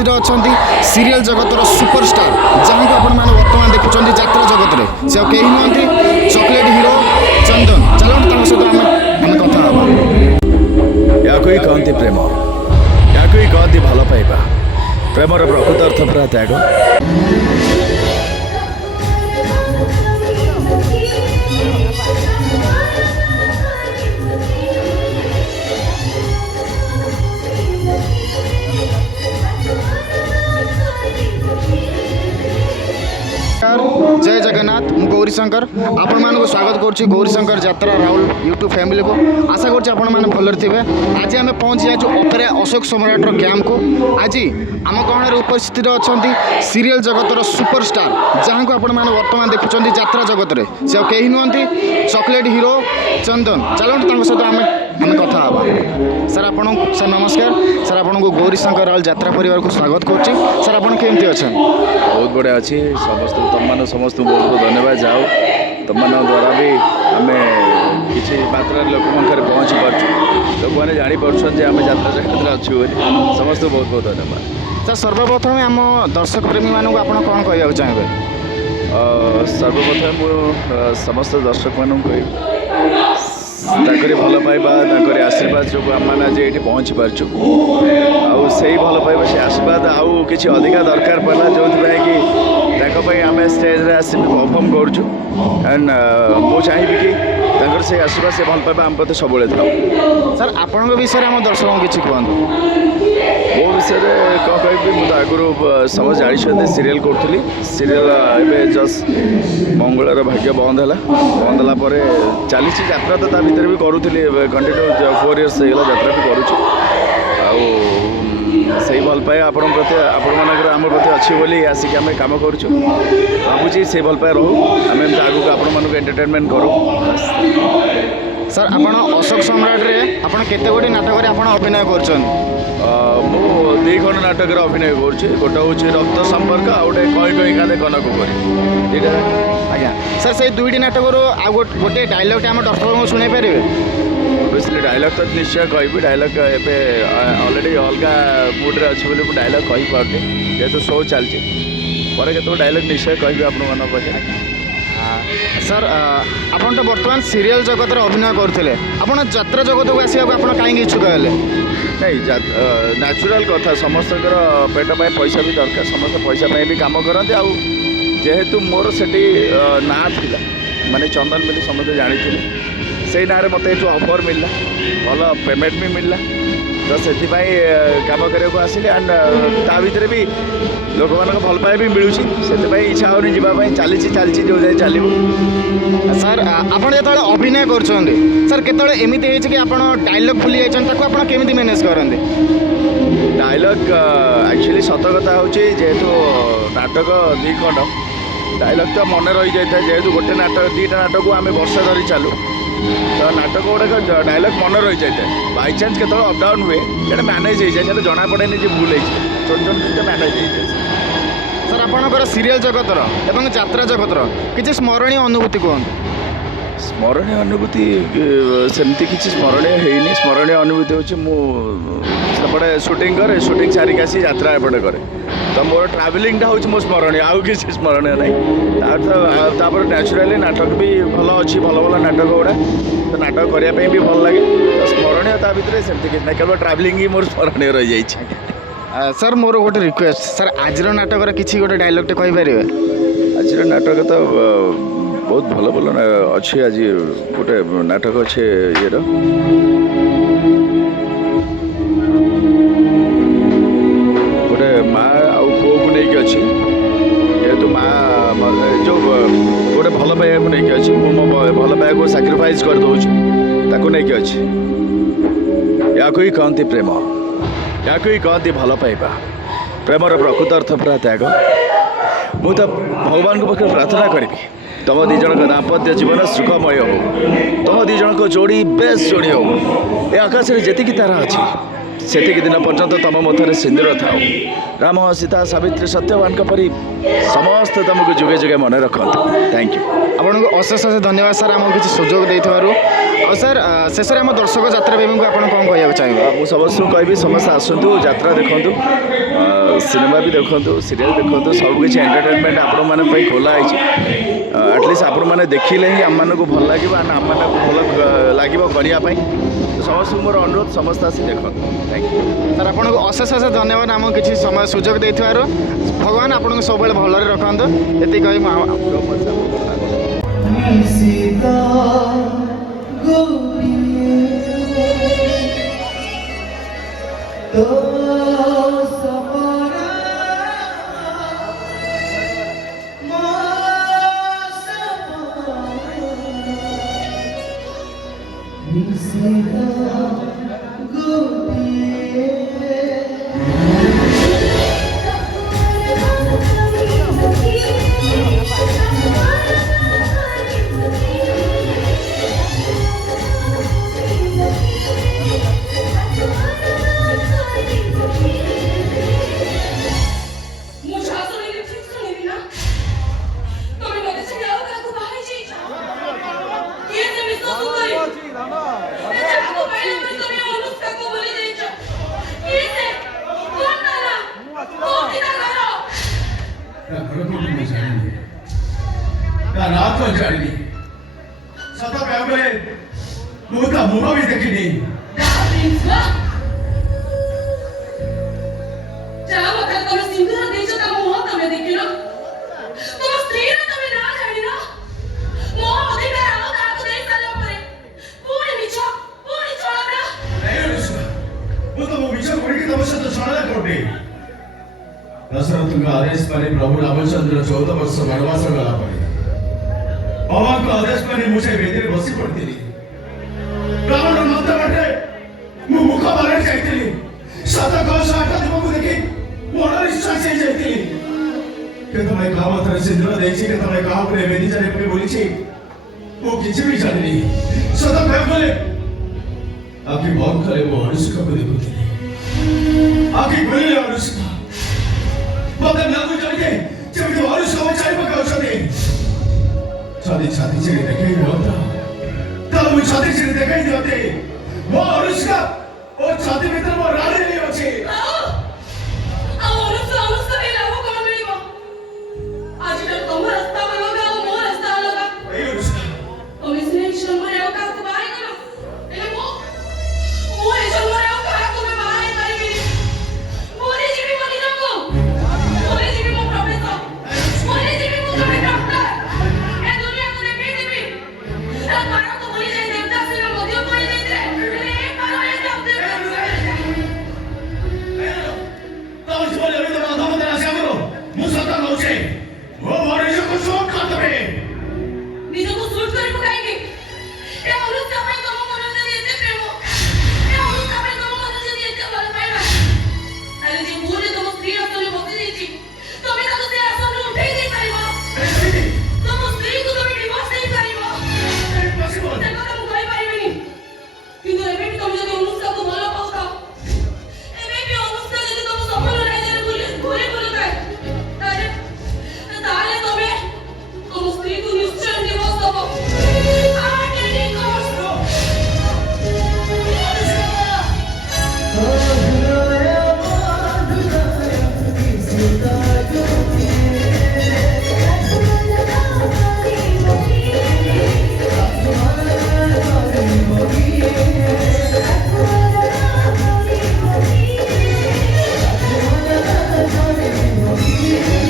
उपस्थित अच्छा serial जगतर superstar जहाँ को आपण मैंने बर्तमान देखुं यात्रा जगत में से कहीं नुहति चॉकलेट हीरो चंदन चलो सहित आम कथा या ही कहती प्रेम या ही कहती भल पाइबा प्रेमर प्रकृत अर्थ पूरा त्याग। जय जगन्नाथ मु गौरी शंकर आपण मानक स्वागत करुच्ची गौरी शंकर यात्रा राहुल यूट्यूब फैमिली को आशा करुच्ची आपण मैंने भलर थे। आज आम पहुँची जाइए अपेरा अशोक सम्राट कैंप को। आज आम गहण उपस्थित अच्छा सीरियल जगतर सुपरस्टार जहाँ को आपण मैंने बर्तमान देखुं यात्रा जगत में से कहीं नुहति चॉकलेट हीरो चंदन चलो सहित आम कथा हाँ सर आप सर नमस्कार सर आपन को गौरी शंकर राहुल यात्रा परिवार को स्वागत करुच्ची। सर आप केमती अच्छा बहुत बढ़िया अच्छी समस्त तुम समस्त बहुत बहुत धन्यवाद जाओ तुम द्वारा भी आम किसी मात्रा लोक पाखे पहुँची पार्छ लोक मैंने जापार आम यात्रा जगत में अच्छु समस्त बहुत बहुत धन्यवाद। सर सर्वप्रथम आम दर्शक प्रेमी मानक आप कौन कहना चाहिए? सर्वप्रथम मु समस्त दर्शक मानक कह भल पाइबा आशीर्वाद जो आम मैंने आज ये पहुँची पार्छु आउ से भल पाइबा से आशीर्वाद आउ कि अधिका दरकार पड़ा जो कि आम स्टेज रे आसी परफॉर्म करुँ एंड मु चाहिए कि से आशीर्वाद से भल पाइबा आम प्रति सब था। सर आपण विषय आम दर्शक किसी कहतु मो विषय कौन कह मुझे आगुरी समझ जानते सीरियल करी सीरियल एवं जस्ट मंगलर भाग्य बंद है चली यात्रा तो ता भर भी करूली कंटिन्यू 4 years यात्रा भी करुँ से भल पाए आपण प्रति आपण मानक आम प्रति अच्छी बोली आसिक आम कम करुँ भावुँ से भल पाए रहू आम एम आगे आपण मानक एंटरटेनमेंट करूँ। सर आपण अशोक सम्राट रे आपण केते गोटी नाटक आपण अभिनय कर मु 2 खंड नाटक अभिनय गोटे हूँ रक्त संपर्क आउटे कई कई कांदे कनक करी आज्ञा। सर से 2टी नाटक गोटे डायलॉग आम दर्शक को शुणी पारे? ओबियसली डायलॉग तो निश्चय कहि डायलॉग एवं अलरेडी अलग मुड्रे अच्छे बोली डायलॉग कही पार्टी जेहतु शो चलती पर के डायलॉग निश्चय कहि आपण पाखे। सर आपन तो बर्तमान सीरियल जगत अभिनय करते आपन यात्रा जगत को आसवा आप कहीं इच्छुक हेले? नहीं नेचुरल कथा समस्त पेट में पैसा भी दरकार समस्त पैसा भी कम करते आउ जेहेतु मोर से ना थिला माने चंदन बोली समस्त जानी से ना मत ये ऑफर मिलला भल पेमेंट भी मिलला तो से कम करने आसिले एंड ता भर भी लोक मान भल पाए भी मिलूँ से इच्छा होनी जावाई चली जो जाए चलो। सर आपड़ जो अभिनय कर सर केतले एमती है कि आप डायलॉग भूली जाइए केमी मैनेज करते? डायलॉग एक्चुअली सत कथा हूँ जेहेतु नाटक 2 खंड डायलॉग तो मन रही जाए जेहेतु गोटे नाटक 2टा नाटक को आम वर्ष धरी चलू तो नाटक गुड़ाक डायलॉग मन रही जाए बाई चान्स के अपडाउन हुए क्या मैनेज हो जाए जना पड़े भूल छोट छोट जिन मैनेज हो जाए। सर आपंकर सीरियल जगतर एवं यात्रा जगतर किसी स्मरणीय अनुभूति कहतु? स्मरणीय अनुभूति सेमती किसी स्मरणीय है स्मरणीय अनुभूति हूँ मुझे शूटिंग करे शूटिंग सारिक आसी यात्रा एपटे करे तो मोर ट्रावेलिंगटा हूँ मो स्मरणीय आउ किसी स्मरणीय नहीं नेचुराली नाटक भी भल अच्छी भल भल नाटक गुड़ा तो नाटक करने भी भल लगे तो स्मरणीय ता भर सेमती किसी ना केवल ट्रावेलिंग ही मोर स्मरणीय रही जाइए। सर मोर गोटे रिक्वेस्ट सर आज नाटक किसी गोटे डायलॉगटे कहींपर? आज नाटक तो बहुत भल भल अच्छे आज गोटे नाटक अच्छे ये गोटे माँ आउ पुओ को लेकिन अच्छी जेहेतु माँ जो गोटे भल पाइबा को लेकिन अच्छी मो भल पाइबा को सैक्रिफाइस कर दूँ नहीं अच्छी या ही कहती प्रेम या ही कहती भल पाइबा प्रेमर प्रकृत अर्थ पूरा त्याग। मु तो भगवान को पाखे प्रार्थना करी तुम 2 जन दाम्पत्य जीवन सुखमय हो तुम 2 जन को जोड़ी बेस्ट जोड़ी हो ये आकाश में जी तारा अच्छी से दिन पर्यंत तुम मथर सिंदूर था राम सीता सावित्री सत्यवान परी समस्त तुमको जुगे जुगे मन रखते। थैंक यू आपको अशेष अशेष धन्यवाद सर आम किसी सुजोग दे ଆଉ ସାର୍ ଶେଷରେ ଆମ ଦର୍ଶକ ଯାତ୍ରା ପ୍ରେମୀଙ୍କୁ ଆପଣ କ'ଣ କହିବାକୁ ଚାହିଁବେ? ମୁଁ ସମସ୍ତଙ୍କୁ କହିବି ସମସ୍ତେ ଆସନ୍ତୁ ଯାତ୍ରା ଦେଖନ୍ତୁ ସିନେମା ବି ଦେଖନ୍ତୁ ସିରିଏଲ୍ ଦେଖନ୍ତୁ ସବୁକିଛି ଏଣ୍ଟରଟେନମେଣ୍ଟ ଆପଣମାନଙ୍କ ପାଇଁ ଖୋଲା ହେଇଛି ଆଟଲିଷ୍ଟ ଆପଣମାନେ ଦେଖିଲେ ହିଁ ଆମମାନଙ୍କୁ ଭଲ ଲାଗିବ ଆଣ୍ଡ ଆମମାନଙ୍କୁ ଭଲ ଲାଗିବ କରିବା ପାଇଁ ସମସ୍ତଙ୍କୁ ମୋର ଅନୁରୋଧ ସମସ୍ତେ ଆସି ଦେଖନ୍ତୁ ଥ୍ୟାଙ୍କ ୟୁ ସାର୍ ଆପଣଙ୍କୁ ଅଶେଷ ଅଶେଷ ଧନ୍ୟବାଦ ଆମକୁ କିଛି ସମୟ ସୁଯୋଗ ଦେଇଥିବାରୁ ଭଗବାନ ଆପଣଙ୍କୁ ସବୁବେଳେ ଭଲରେ ରଖନ୍ତୁ ଏତିକି କହି ମୁଁ रात जानी सत कहले मु ता मुह भी देखिनी दशरथ आदेश पर प्रभु रामचंद्र 14 वर्ष वनवास गला पर बाबा को आदेश पर मुझे वेदी में बसी पड़ती रावण मंत्र बाटे मु मुख बारे जाइतिली सात कोश आठ दिन को देखि मोर इच्छा से जाइतिली के तमे काम तर सिंदूर देछि के तमे काम पर वेदी जाने पर बोली छी वो किछि भी जानिनी सदा कह बोले आखि बंद करे वो अनुष्का को देखुती आखि खोले अनुष्का मते लागू जाके जेमिति अनुष्का में चाइ पकाउछथि छाती छाती से देखाई होता तब मैं छाती से देखाई होते वो अनुष्का और छाती भीतर वो रानी नहीं अच्छी अनुष्का नहीं लागू कौन मिलेगा आज तक तुम रास्ता में लगा वो मोर रास्ता लगा नहीं अनुष्का तुम इसने क्षण में रहो का तो बाहर करो ये वो इस क्षण में रहो का तुम्हें बाहर नहीं करेगी मोरे जीवी मनी रखो मोरे जीवी मो प्रोफेसर मोरे जीवी मो डॉक्टर ए दुनिया को देखे देवी मारो तो बोली जाए देवता से मोदी को बोली जाए अरे एक बार ये सब दे तो उस बोले अभी तो माथा में रास्ता करो मुसलता नौचे वो मोरे जो कुछ शौक खाता है निजो को सूट कर पकाएंगे ए अनुष्का भाई तुम मन से देते प्रेम ए अनुष्का भाई तुम मन से देते भल पाइबा अरे जे बोले तुम स्त्री आसन में बसी देची तुम्हें तो से आसन में उठाई दे पाइबो तुम स्त्री को तुम्हें डिवोर्स नहीं पाइबो पॉसिबल देखो तुम कहि पाइबेनी किंतु एबे भी तुम जदी अनुष्का को भलो पाउता एबे भी अनुष्का जदी तुम सफल राज्य में घुरे बुलुताय ताले तुम्हें तुम स्त्री को निश्चय डिवोर्स दबो आगे नहीं कोर्स Thank you.